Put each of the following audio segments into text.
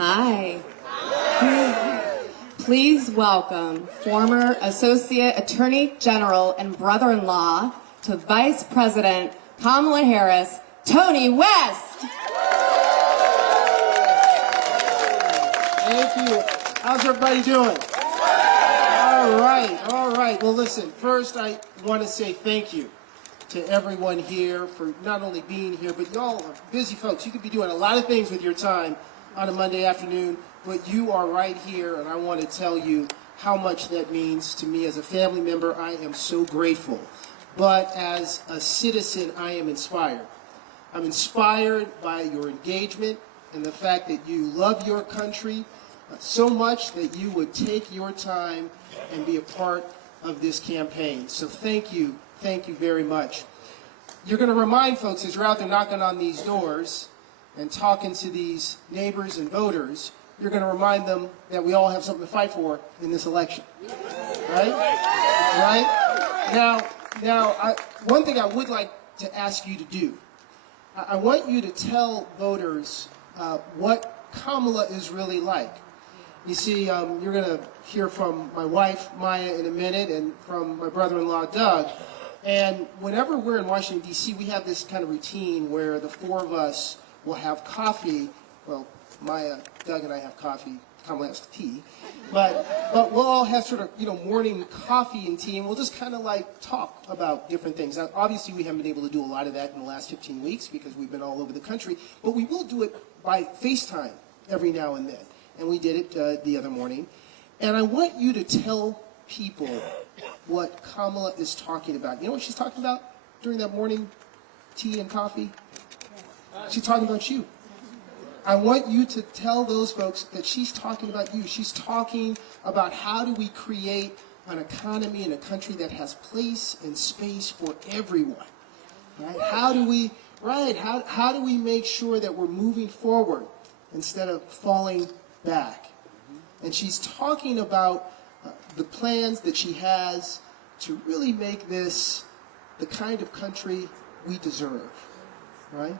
Hi. Please welcome former Associate Attorney General and brother-in-law to Vice President Kamala Harris, Tony West. Thank you. How's everybody doing? All right. Well, listen, first I want to say thank you to everyone here for not only being here, but y'all are busy folks. You could be doing a lot of things with your time on a Monday afternoon, but you are right here, and I want to tell you how much that means to me as a family member. I am so grateful. But as a citizen, I am inspired. I'm inspired by your engagement and the fact that you love your country so much that you would take your time and be a part of this campaign. So thank you very much. You're going to remind folks as you're out there knocking on these doors and talking to these neighbors and voters, you're going to remind them that we all have something to fight for in this election. Right? Now, one thing I would like to ask you to do, I want you to tell voters what Kamala is really like. You see, you're going to hear from my wife, Maya, in a minute, and from my brother-in-law, Doug. And whenever we're in Washington, D.C., we have this kind of routine where the four of us will have coffee. Well, Maya, Doug, and I have coffee. Kamala has tea. But we'll all have sort of, morning coffee and tea, and we'll just kind of like talk about different things. Now, obviously, we haven't been able to do a lot of that in the last 15 weeks because we've been all over the country, but we will do it by FaceTime every now and then. And we did it the other morning. And I want you to tell people what Kamala is talking about. You know what she's talking about during that morning tea and coffee? She's talking about you. I want you to tell those folks that she's talking about you. She's talking about how do we create an economy in a country that has place and space for everyone. Right? How do we make sure that we're moving forward instead of falling back? And she's talking about the plans that she has to really make this the kind of country we deserve, right?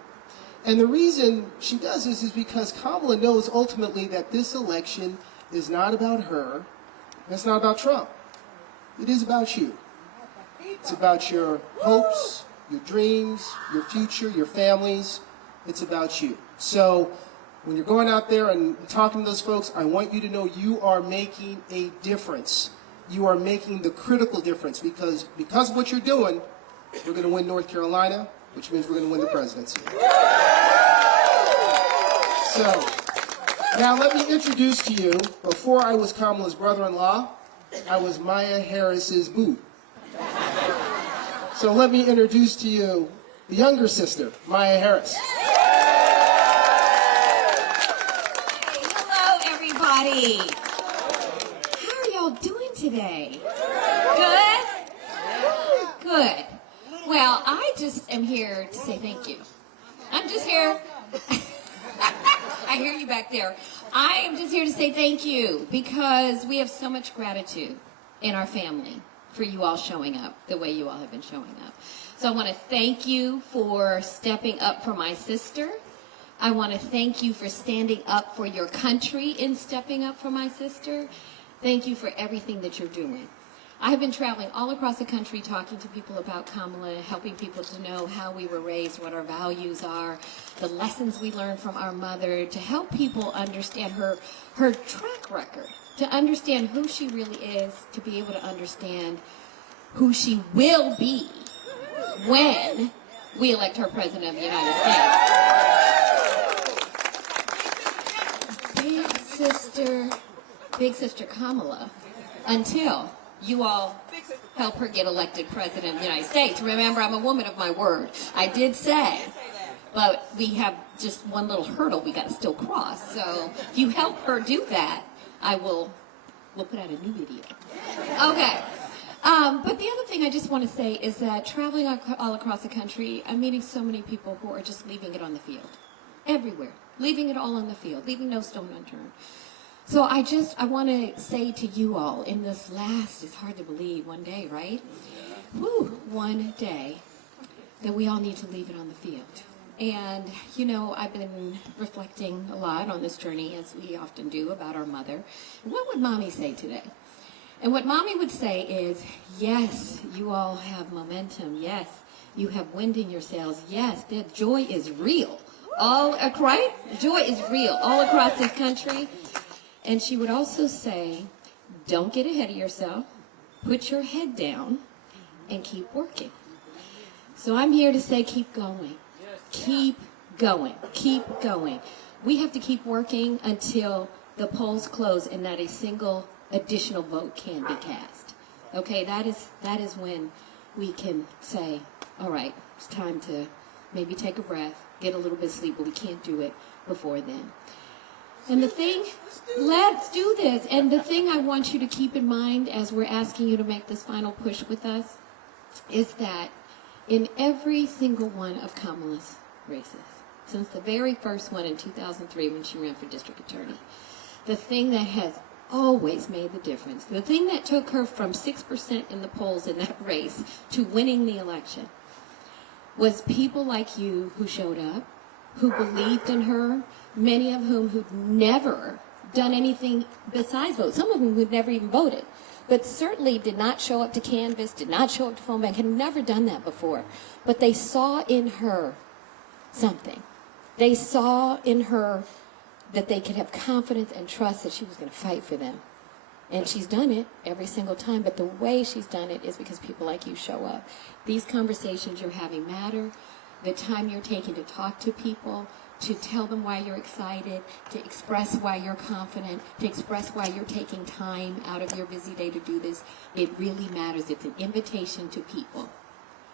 And the reason she does this is because Kamala knows ultimately that this election is not about her, and it's not about Trump. It is about you. It's about your hopes, your dreams, your future, your families. It's about you. So when you're going out there and talking to those folks, I want you to know you are making a difference. You are making the critical difference because of what you're doing, we're going to win North Carolina, which means we're going to win the presidency. So, now let me introduce to you, before I was Kamala's brother-in-law, I was Maya Harris's boo. So let me introduce to you the younger sister, Maya Harris. Everybody. How are y'all doing today? Good? Well, I just am here to say thank you. I'm just here. I hear you back there. I am just here to say thank you because we have so much gratitude in our family for you all showing up the way you all have been showing up. So I want to thank you for stepping up for my sister. I want to thank you for standing up for your country in stepping up for my sister. Thank you for everything that you're doing. I have been traveling all across the country talking to people about Kamala, helping people to know how we were raised, what our values are, the lessons we learned from our mother, to help people understand her track record, to understand who she really is, to be able to understand who she will be when we elect her president of the United States. Big sister Kamala, until you all help her get elected president of the United States. Remember, I'm a woman of my word. I did say, but we have just one little hurdle we got to still cross. So if you help her do that, we'll put out a new video. Okay. But the other thing I just want to say is that traveling all across the country, I'm meeting so many people who are just leaving it on the field. Everywhere. Leaving it all on the field. Leaving no stone unturned. So I want to say to you all, in this last, it's hard to believe, one day, right? Woo, one day, that we all need to leave it on the field. And, you know, I've been reflecting a lot on this journey, as we often do, about our mother. And what would Mommy say today? And what Mommy would say is, yes, you all have momentum. Yes, you have wind in your sails. Yes, that joy is real. Right? Joy is real all across this country. And she would also say, don't get ahead of yourself. Put your head down and keep working. So I'm here to say, keep going. Keep going. Keep going. We have to keep working until the polls close and not a single additional vote can be cast. Okay, that is when we can say, all right, it's time to maybe take a breath, get a little bit of sleep, but we can't do it before then. And the thing, let's do this. And the thing I want you to keep in mind as we're asking you to make this final push with us is that in every single one of Kamala's races, since the very first one in 2003 when she ran for district attorney, the thing that has always made the difference, the thing that took her from 6% in the polls in that race to winning the election, was people like you who showed up, who believed in her, many of whom who'd never done anything besides vote, some of whom who'd never even voted, but certainly did not show up to canvass, did not show up to phone bank, had never done that before. But they saw in her something. They saw in her that they could have confidence and trust that she was going to fight for them. And she's done it every single time, but the way she's done it is because people like you show up. These conversations you're having matter. The time you're taking to talk to people, to tell them why you're excited, to express why you're confident, to express why you're taking time out of your busy day to do this, it really matters. It's an invitation to people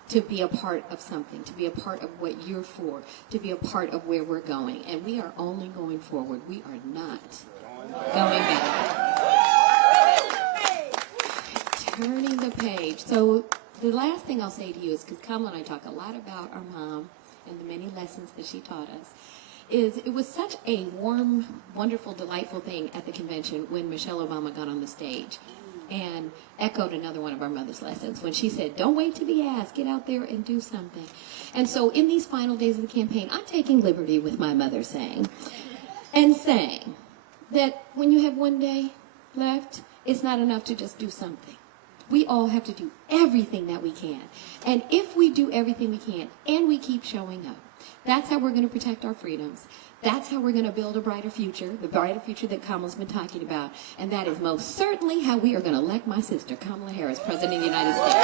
to be a part of something, to be a part of what you're for, to be a part of where we're going. And we are only going forward. We are not going back. Turning the page. So the last thing I'll say to you is, because Kamala and I talk a lot about our mom and the many lessons that she taught us, is it was such a warm, wonderful, delightful thing at the convention when Michelle Obama got on the stage and echoed another one of our mother's lessons when she said, don't wait to be asked, get out there and do something. And so in these final days of the campaign, I'm taking liberty with my mother saying that when you have one day left, it's not enough to just do something. We all have to do everything that we can. And if we do everything we can and we keep showing up, that's how we're going to protect our freedoms. That's how we're going to build a brighter future, the brighter future that Kamala's been talking about. And that is most certainly how we are going to elect my sister, Kamala Harris, President of the United States.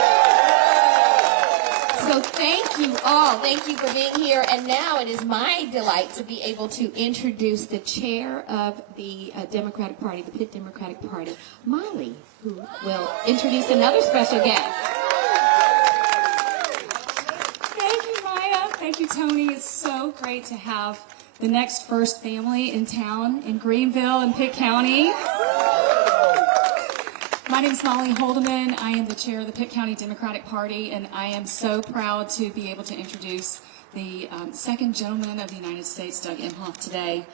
So thank you all. Thank you for being here. And now it is my delight to be able to introduce the chair of the Democratic Party, the Pitt Democratic Party, Molly, who will introduce another special guest. Thank you, Maya. Thank you, Tony. It's so great to have the next first family in town in Greenville and Pitt County. My name is Molly Holdeman. I am the chair of the Pitt County Democratic Party, and I am so proud to be able to introduce the second gentleman of the United States, Doug Emhoff, today.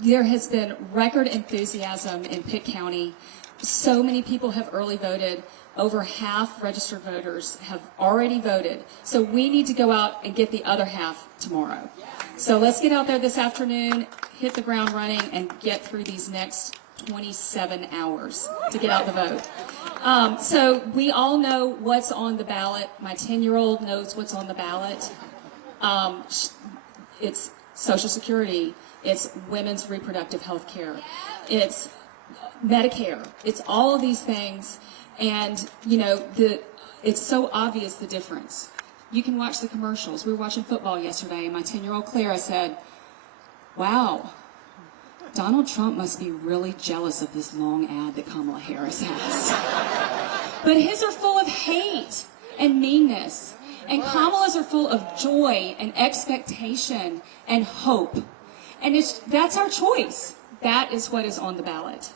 There has been record enthusiasm in Pitt County. So many people have early voted. Over half registered voters have already voted. So we need to go out and get the other half tomorrow. So let's get out there this afternoon, hit the ground running, and get through these next 27 hours to get out the vote. So we all know what's on the ballot. My 10-year-old knows what's on the ballot. It's Social Security. It's women's reproductive health care. It's Medicare. It's all of these things. And, you know, it's so obvious the difference. You can watch the commercials. We were watching football yesterday, and my 10-year-old Clara said, wow, Donald Trump must be really jealous of this long ad that Kamala Harris has. But his are full of hate and meanness. And Kamala's are full of joy and expectation and hope. And that's our choice. That is what is on the ballot.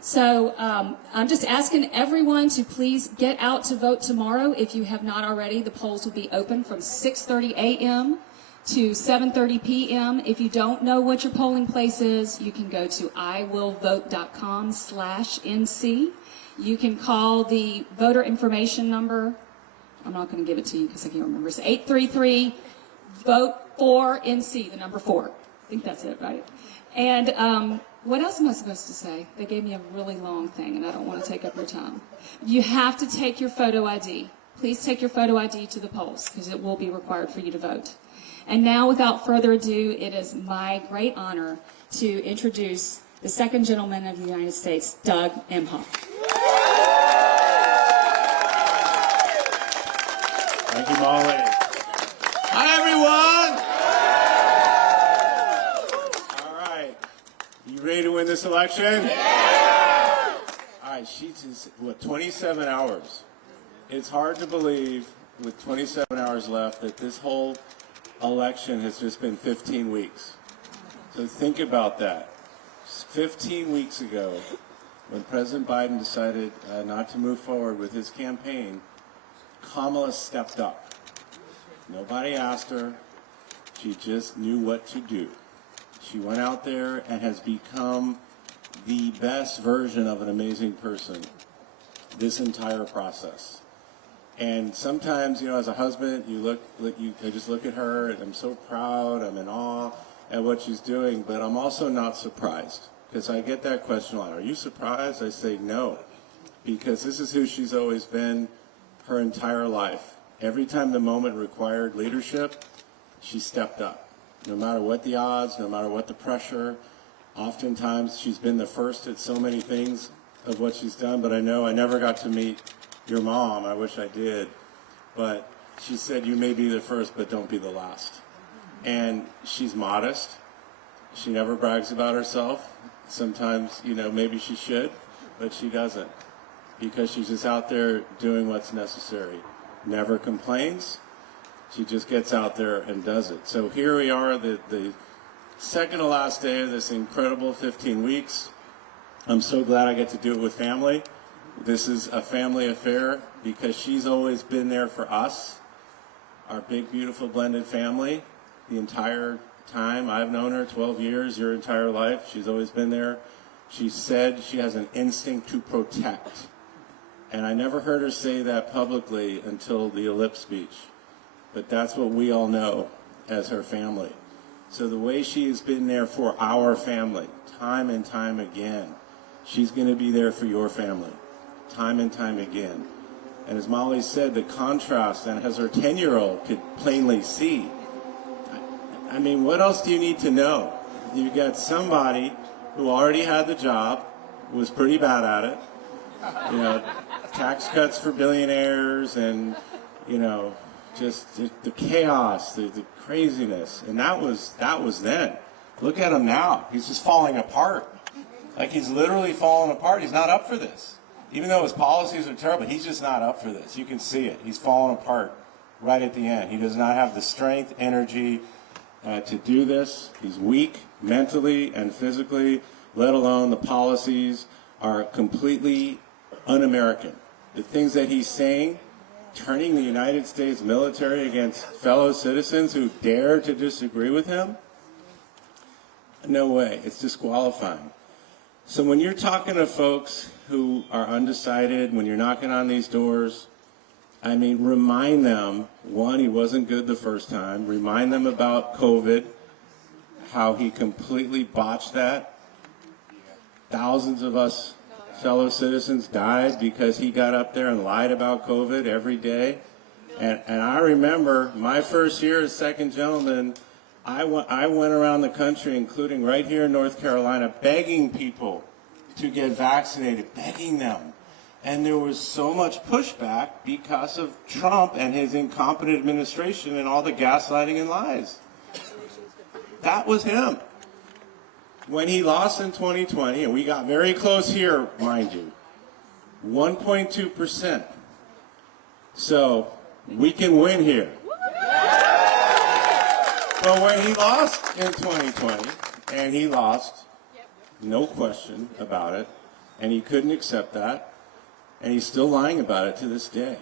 So I'm just asking everyone to please get out to vote tomorrow. If you have not already, the polls will be open from 6:30 a.m. to 7:30 p.m. If you don't know what your polling place is, you can go to iwillvote.com/NC. You can call the voter information number. I'm not going to give it to you because I can't remember. It's 833-VOTE 4NC, the number 4. I think that's it, right? And what else am I supposed to say? They gave me a really long thing, and I don't want to take up your time. You have to take your photo ID. Please take your photo ID to the polls, because it will be required for you to vote. And now, without further ado, it is my great honor to introduce the second gentleman of the United States, Doug Emhoff. Thank you, Molly. Hi, everyone. All right. You ready to win this election? Yeah! All right, she's just, 27 hours. It's hard to believe, with 27 hours left, that this whole election has just been 15 weeks. So think about that. 15 weeks ago, when President Biden decided not to move forward with his campaign, Kamala stepped up. Nobody asked her. She just knew what to do. She went out there and has become the best version of an amazing person this entire process. And sometimes, you know, as a husband, I just look at her and I'm so proud, I'm in awe at what she's doing, but I'm also not surprised, because I get that question a lot. Are you surprised? I say no, because this is who she's always been her entire life. Every time the moment required leadership, she stepped up. No matter what the odds, no matter what the pressure, oftentimes she's been the first at so many things of what she's done, but I know I never got to meet your mom. I wish I did. But she said, you may be the first, but don't be the last. And she's modest. She never brags about herself. Sometimes, you know, maybe she should, but she doesn't, because she's just out there doing what's necessary. Never complains. She just gets out there and does it. So here we are, the second to last day of this incredible 15 weeks. I'm so glad I get to do it with family. This is a family affair, because she's always been there for us, our big, beautiful, blended family, the entire time. I've known her 12 years, your entire life. She's always been there. She said she has an instinct to protect. And I never heard her say that publicly until the ellipse speech. But that's what we all know as her family. So the way she has been there for our family, time and time again, she's going to be there for your family, time and time again. And as Molly said, the contrast, and as her 10-year-old could plainly see, I mean, what else do you need to know? You've got somebody who already had the job, was pretty bad at it, you know, tax cuts for billionaires, and, you know, just the chaos, the craziness. And that was then. Look at him now. He's just falling apart. Like, he's literally falling apart. He's not up for this. Even though his policies are terrible, he's just not up for this. You can see it. He's falling apart right at the end. He does not have the strength, energy to do this. He's weak mentally and physically, let alone the policies are completely un-American. The things that he's saying, turning the United States military against fellow citizens who dare to disagree with him, no way. It's disqualifying. So when you're talking to folks who are undecided, when you're knocking on these doors, I mean, remind them, one, he wasn't good the first time. Remind them about COVID, how he completely botched that. Thousands of us fellow citizens died because he got up there and lied about COVID every day. And I remember my first year as second gentleman, I went around the country, including right here in North Carolina, begging people to get vaccinated, begging them. And there was so much pushback because of Trump and his incompetent administration and all the gaslighting and lies. That was him. When he lost in 2020, and we got very close here, mind you, 1.2%. So we can win here. But when he lost in 2020, and he lost, no question about it, and he couldn't accept that, and he's still lying about it to this day.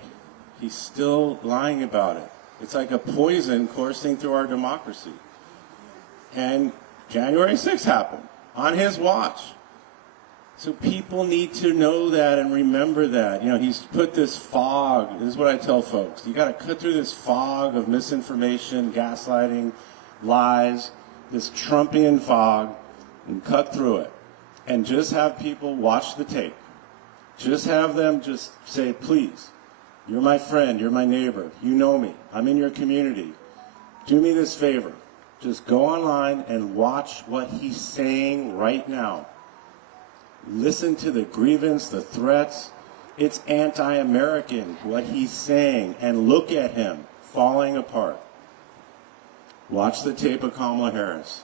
He's still lying about it. It's like a poison coursing through our democracy. And January 6th happened on his watch. So people need to know that and remember that. You know, he's put this fog, this is what I tell folks, you got to cut through this fog of misinformation, gaslighting, lies, this Trumpian fog, and cut through it. And just have people watch the tape. Just have them just say, please, you're my friend, you're my neighbor, you know me, I'm in your community. Do me this favor. Just go online and watch what he's saying right now. Listen to the grievance, the threats. It's anti-American, what he's saying, and look at him falling apart. Watch the tape of Kamala Harris.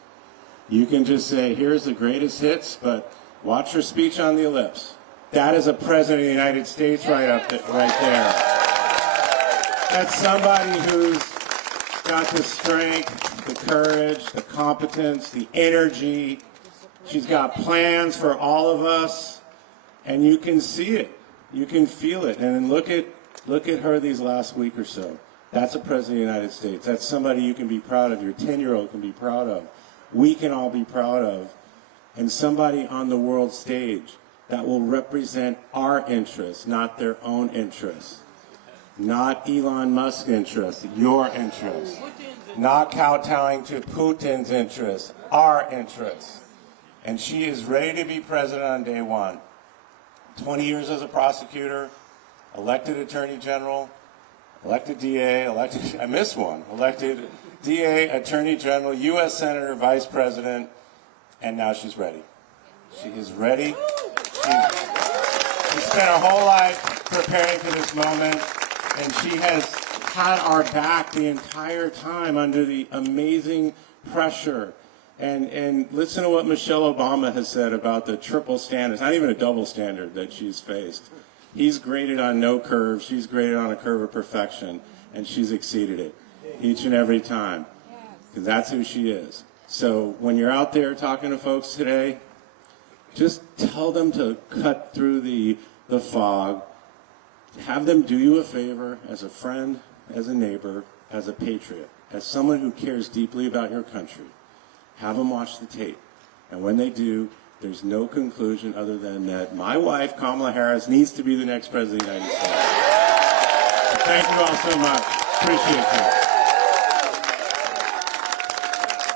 You can just say, here's the greatest hits, but watch her speech on the ellipse. That is a president of the United States right there. That's somebody who's got the strength, the courage, the competence, the energy. She's got plans for all of us, and you can see it. You can feel it. And then look at her these last week or so. That's a president of the United States. That's somebody you can be proud of. Your 10-year-old can be proud of. We can all be proud of. And somebody on the world stage that will represent our interests, not their own interests. Not Elon Musk's interests, your interests. Not kowtowing to Putin's interests, our interests. And she is ready to be president on day one. 20 years as a prosecutor, elected attorney general, elected DA, I missed one, elected DA, attorney general, U.S. senator, vice president, and now she's ready. She is ready. She spent her whole life preparing for this moment, and she has had our back the entire time under the amazing pressure. And listen to what Michelle Obama has said about the triple standard. It's not even a double standard that she's faced. He's graded on no curve. She's graded on a curve of perfection. And she's exceeded it each and every time. Because that's who she is. So when you're out there talking to folks today, just tell them to cut through the fog. Have them do you a favor as a friend, as a neighbor, as a patriot, as someone who cares deeply about your country. Have them watch the tape. And when they do, there's no conclusion other than that my wife, Kamala Harris, needs to be the next president of the United States. So thank you all so much. Appreciate you.